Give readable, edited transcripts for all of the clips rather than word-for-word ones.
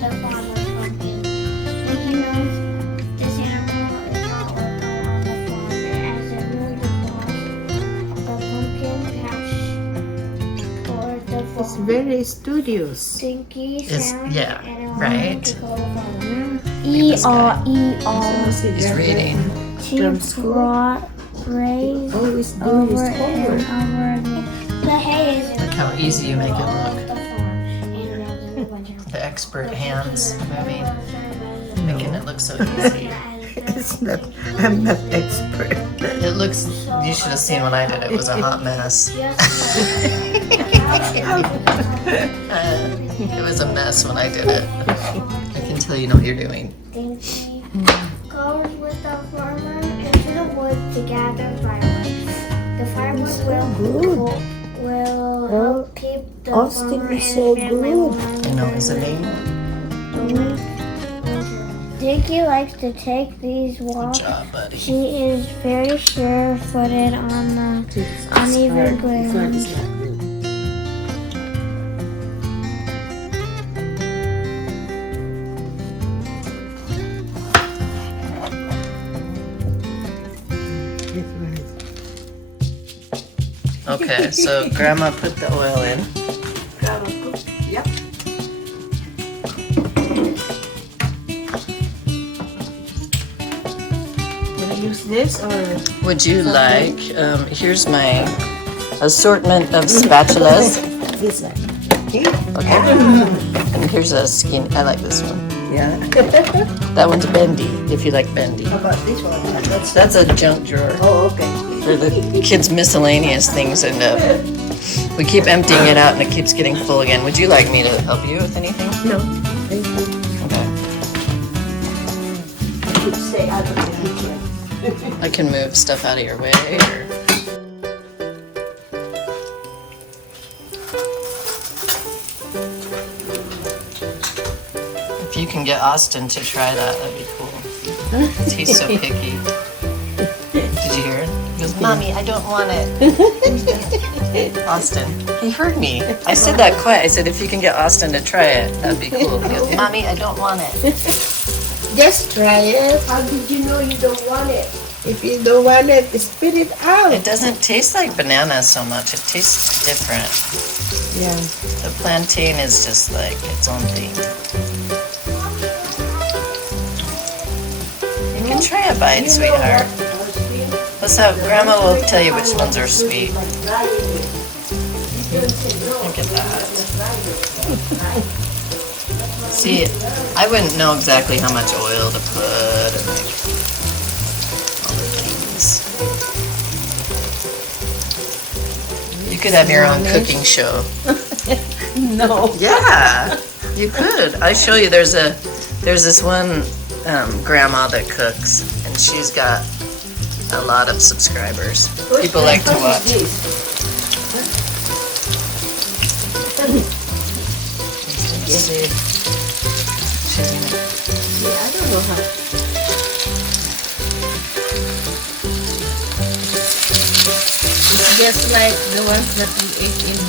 the farmer's pumpkin. And he knows this animal is not welcome on the farm. As it moved across the pumpkin patch toward the farm. It's very studious. Stinky It's- sound yeah, and it right. wanted to go to the farm. This guy. E-R-E-R. He's reading. She From school? brought rays Always do over his and homework. over again. The hay is Look how easy you make it look. look. The expert hands moving, making it look so easy. It's not. I'm not expert. It looks, you should have seen when I did it. It was a hot mess. It was a mess when I did it. I can tell you know what you're doing. Dinky goes with the farmer into the woods to gather firewood. The firewood will help keep the Austin farmer and is so his family good. warm. I know, is it me? Dinky likes to take these Good walks. job, buddy. She is very sure-footed on the It's uneven hard. It's ground. not good. This one is. Okay, so Grandma put the oil in. Yep. Can I use this or? Would you like, here's my assortment of spatulas. This one. Okay. And here's a skin, I like this one. Yeah. That one's bendy, if you like bendy. How about this one? That's a junk drawer Oh, okay. for the kids' miscellaneous things, and we keep emptying it out and it keeps getting full again. Would you like me to help you with anything? No, thank you. Okay. I could stay out of the kitchen. I can move stuff out of your way, or... If you can get Austin to try that, that'd be cool. 'Cause he's so picky. Did you hear it? He goes, Mommy, I don't want it. Austin, he heard me. I said that quiet. I said, if you can get Austin to try it, that'd be cool. He goes, Mommy, I don't want it. Just try it. How did you know you don't want it? If you don't want it, spit it out. It doesn't taste like banana so much. It tastes different. Yeah. The plantain is just like its own thing. You can try a bite, sweetheart. Let's have, Grandma will tell you which ones are sweet. Look at that. See, I wouldn't know exactly how much oil to put or like all the things. You could have your own cooking show. No. Yeah, you could. I show you. There's this one grandma that cooks, and she's got a lot of subscribers. People like to watch. Let's see. Yeah, I don't know how. It's just like the ones that we ate in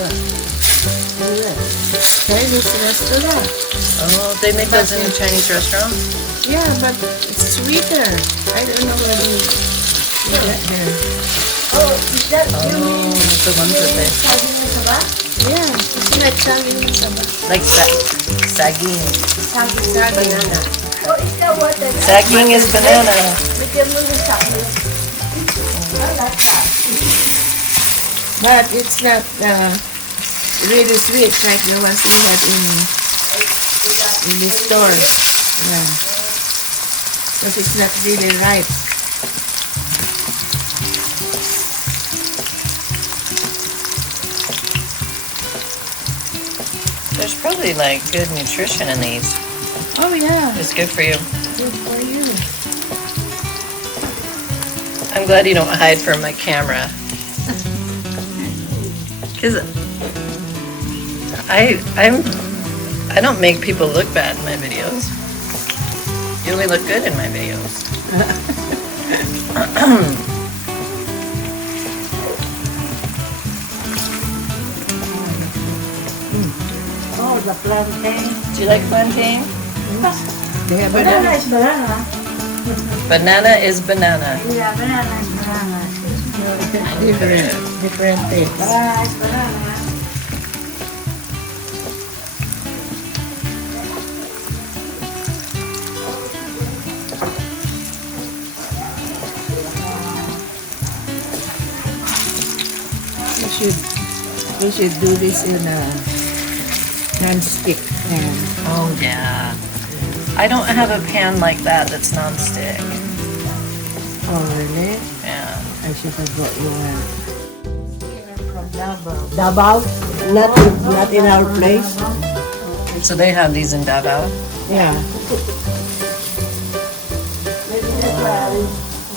what? Chinese restaurant. Oh, they make those in a Chinese restaurant? Yeah, but it's sweeter. I don't know what you got there. Oh, is that Oh, the ones that they... Yeah, it's like saging saba. Like saging. Saging banana. Oh, is that what the Saging is banana. with the moon saging? I like that. But it's not really sweet like the ones we had in the store. Yeah. Because it's not really ripe. There's probably like good nutrition in these. Oh yeah, It's good for you. good for you. I'm glad you don't hide from my camera. Cause I don't make people look bad in my videos. You only look good in my videos. Oh, the plantain. Do you like plantain? They have Banana banana. is banana. Banana is banana. Yeah, banana is banana. Different things. Banana is banana. We should do this in a non-stick pan. Oh yeah. I don't have a pan like that that's non-stick. Oh, really? Yeah. I should have brought you one. From Davao. Davao, not in our place. So they have these in Davao. Yeah.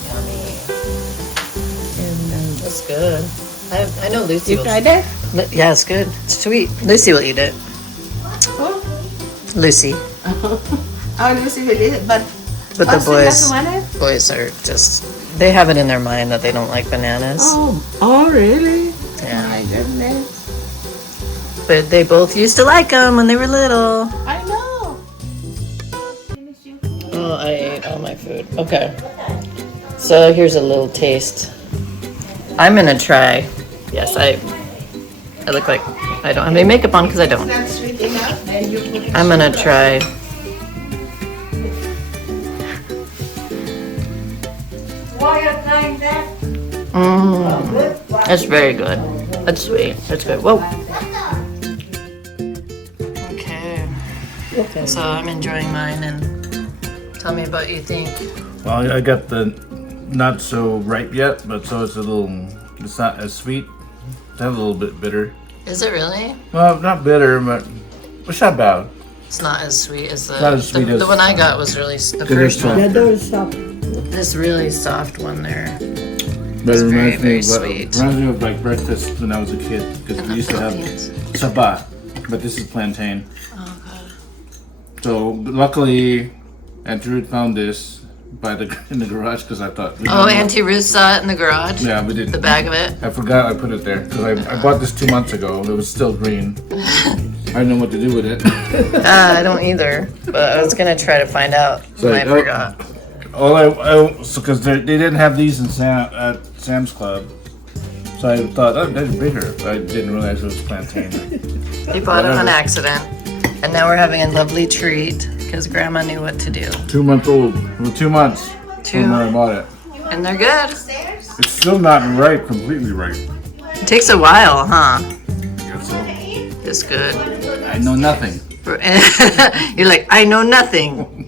Yummy. And That's good. I know Lucy you will. tried it? Yeah, it's good. It's sweet. Lucy will eat it. Lucy. Oh, Lucy will eat it, but But the Austin doesn't want it? boys are just, they have it in their mind that they don't like bananas. Oh, really? Yeah. My goodness. But they both used to like them when they were little. I know. Oh, I ate all my food. Okay. So here's a little taste. I'm gonna try. Yes, I look like I don't have any makeup on because I don't. Not sweet enough, then you put it. I'm gonna try. Why are you trying that? That's very good. That's sweet. That's good. Whoa. Okay. So I'm enjoying mine, and tell me about what you think. Well, I got the not so ripe yet, but so it's a little. It's not as sweet. It's a little bit bitter. Is it really? Well, not bitter, but it's not bad. It's not as sweet as the Not as sweet the as- one I got was really the Good as first one. The door stop. This really soft one there. But it very, reminds me very of sweet. reminds me of like breakfast when I was a kid because In we the used to have Philippines. saba, but this is plantain. Oh god. So luckily, Aunt Ruth found this by the in the garage because I thought. Oh, Auntie Ruth saw it in the garage. Yeah, we didn't. The bag of it. I forgot I put it there because I bought this 2 months ago. It was still green. I didn't know what to do with it. I don't either, but I was gonna try to find out. So, and I forgot. All because they didn't have these in at Sam's Club, so I thought, oh, they're bigger. But I didn't realize it was plantain. We bought it on Whatever. accident, and now we're having a lovely treat because Grandma knew what to do. 2 months old. Well, 2 months Two. from when I bought it. And they're good. It's still not ripe, completely ripe. It takes a while, huh? I guess so. It's good. I know nothing. You're like, I know nothing.